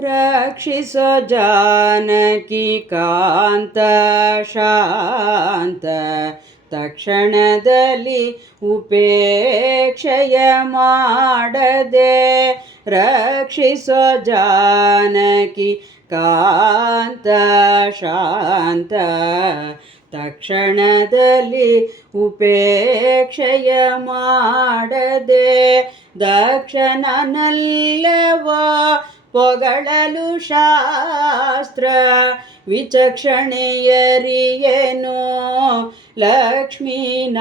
ರಕ್ಷಿಸೋ ಜಾನಕಿ ಕಾಂತ ಶಾಂತ ತಕ್ಷಣದಲ್ಲಿ ಉಪೇಕ್ಷೆಯ ಮಾಡದೆ ರಕ್ಷಿಸೋ ಜಾನಕಿ ಕಾಂತ ಶಾಂತ ತಕ್ಷಣದಲ್ಲಿ ಉಪೇಕ್ಷೆಯ ಮಾಡದೆ ದಕ್ಷನಲ್ಲವೋ ಪೊಗಳಲು ಶಾಸ್ತ್ರ ವಿಚಕ್ಷಣೆಯರಿಯೇನೋ ಲಕ್ಷ್ಮೀನಾಥ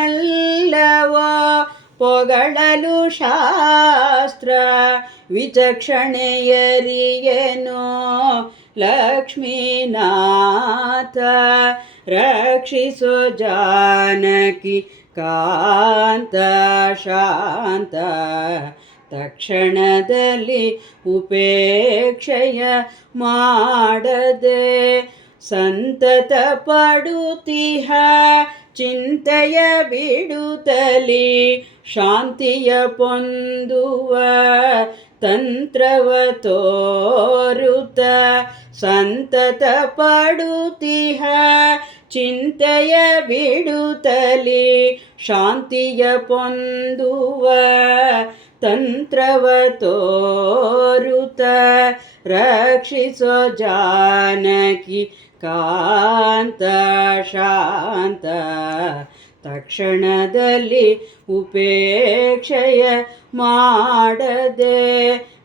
ದಕ್ಷನಲ್ಲವೋ ಪೊಗಳಲು ಶಾಸ್ತ್ರ ವಿಚಕ್ಷಣೆಯರಿಯೇನೋ ಲಕ್ಷ್ಮೀನಾಥ ರಕ್ಷಿಸೋ ಜಾನಕಿ ಕಾಂತ ಶಾಂತ ತಕ್ಷಣದಲ್ಲಿ ಉಪೇಕ್ಷೆಯ ಮಾಡದೆ ಸಂತತ ಪಡುತ್ತಿಹ ಚಿಂತೆಯ ಬಿಡುತ್ತಲಿ ಶಾಂತಿಯ ಪೊಂದುವ ತಂತ್ರವ ತೋರುತ್ತ ಸಂತತ ಪಡುತ್ತಿಹ ಚಿಂತೆಯ ಬಿಡುತ್ತಲಿ ಶಾಂತಿಯ ಪೊಂದುವ ತಂತ್ರವ ತೋರುತ್ತ ರಕ್ಷಿಸೋ ಜಾನಕಿ ಕಾಂತ ಶಾಂತ ತಕ್ಷಣದಲ್ಲಿ ಉಪೇಕ್ಷೆಯ ಮಾಡದೆ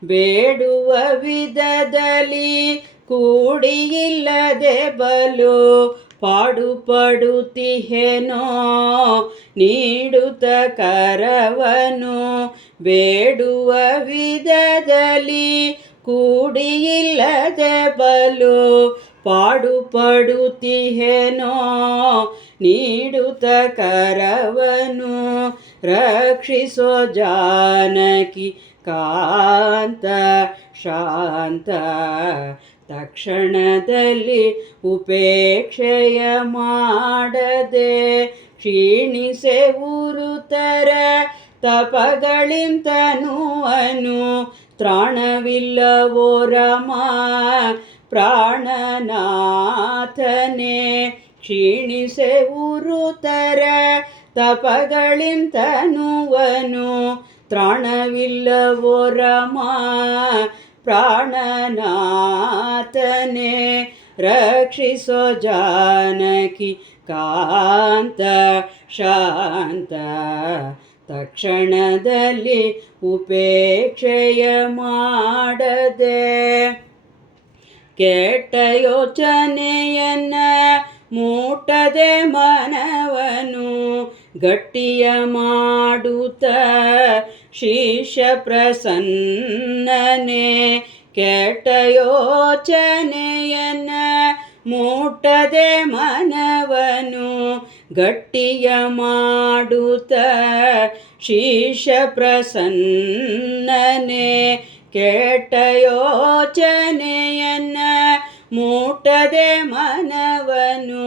ಬೇಡುವ ವಿಧದಲ್ಲಿ ಕೂಡಿಯಿಲ್ಲದೆ ಬಲು ಪಾಡುಪಡುತ್ತಿಹೆನೋ ನೀಡುತ್ತ ಕರವನು ಬೇಡುವ ವಿಧದಲ್ಲಿ ಕೂಡಿಯಿಲ್ಲದೆ ಬಲು ಪಾಡುಪಡುತ್ತಿಹೆನೋ ನೀಡುತ್ತ ಕರವನು ರಕ್ಷಿಸೋ ಜಾನಕಿ ಕಾಂತ ಶಾಂತ ತಕ್ಷಣದಲ್ಲಿ ಉಪೇಕ್ಷೆಯ ಮಾಡದೆ ಕ್ಷೀಣಿಸೆ ಉರುತರ ತಪಗಳಿಂತನುವನು ತ್ರಾಣವಿಲ್ಲವೋ ರಮ ಪ್ರಾಣನಾಥನೇ ಕ್ಷೀಣಿಸೆ ಉರುತರ ತಪಗಳಿಂತನುವನು ತ್ರಾಣವಿಲ್ಲವೋ ರಮ ಪ್ರಾಣನಾಥನೇ ರಕ್ಷಿಸೋ ಜಾನಕಿ ಕಾಂತ ಶಾಂತ ತಕ್ಷಣದಲ್ಲಿ ಉಪೇಕ್ಷೆಯ ಮಾಡದೆ ಕೆಟ್ಟ ಯೋಚನೆಯನ್ನ ಮೂಟದೆ ಮನವನು ಗಟ್ಟಿಯ ಮಾಡುತ್ತ ಶಿಷ್ಯ ಪ್ರಸನ್ನನೆ ಕೆಟ್ಟ ಯೋಚನೆಯನ್ನ ಮೂಟದೆ ಮನವನು ಗಟ್ಟಿಯ ಮಾಡುತ್ತ ಶಿಷ್ಯ ಪ್ರಸನ್ನನೆ ಕೆಟ್ಟ ಯೋಚನೆಯನ್ನ ಮೂಟದೆ ಮನವನು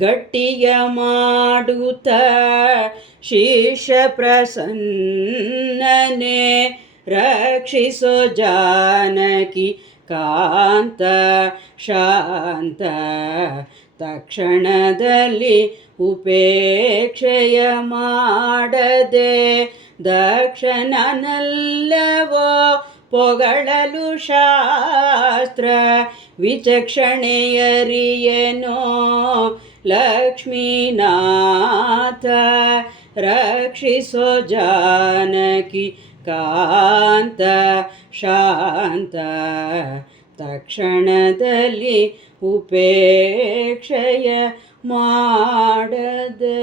ಗಟ್ಟಿಯ ಮಾಡುತ್ತ ಶಿಷ್ಯ ಪ್ರಸನ್ನನೆ ರಕ್ಷಿಸೋ ಜಾನಕಿ ಕಾಂತ ಶಾಂತ ತಕ್ಷಣದಲ್ಲಿ ಉಪೇಕ್ಷೆಯ ಮಾಡದೆ ದಕ್ಷನಲ್ಲವೋ ಪೊಗಳಲು ಶಾಸ್ತ್ರ ವಿಚಕ್ಷಣೆಯರಿಯೇನೋ ಲಕ್ಷ್ಮೀನಾಥ ರಕ್ಷಿಸೋ ಜಾನಕಿ ಕಾಂತ ಶಾಂತ ತಕ್ಷಣದಲ್ಲಿ ಉಪೇಕ್ಷೆಯ ಮಾಡದೆ